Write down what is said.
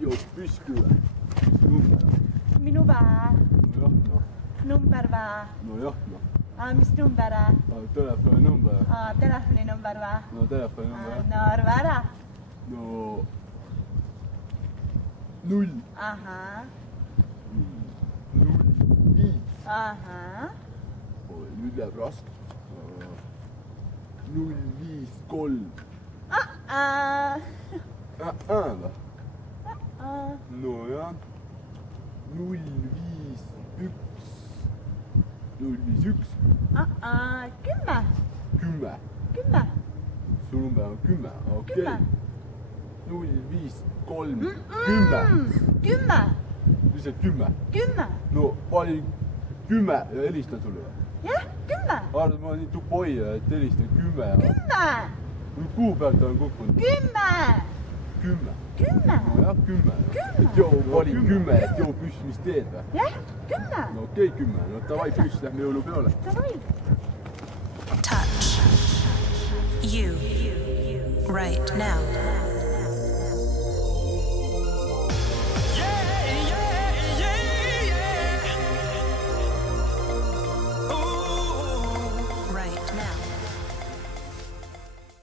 joo, pyskyä. Mis number on? Minu vää. No jah, noh. Number vää. No jah, noh. Mis number on? Telefoninumber. Telefoninumber vää. No telefoninumber. No arva ära. No 0. Ahhaa. 05. Ahhaa. Oi, nüüd läheb raske. 053. Või? Nojah. 051. 051. 10. 10. 10. Su number on 10. Okei. 053. 10. 10. Lihtsalt 10. 10. No panin 10 ja helistan sulle või? Jah, 10. Arvad, ma olen nii tupoi, et helistan 10. 10. Kuu pealt olen kukkunud. 10. 10. 10. Nojah, 10. 10. Et joo, panin 10, et joo, püss, mis teed või? Jah, 10. No okei, 10. No davai, püss, lähme jõulupeole. Davai. Touch you right now.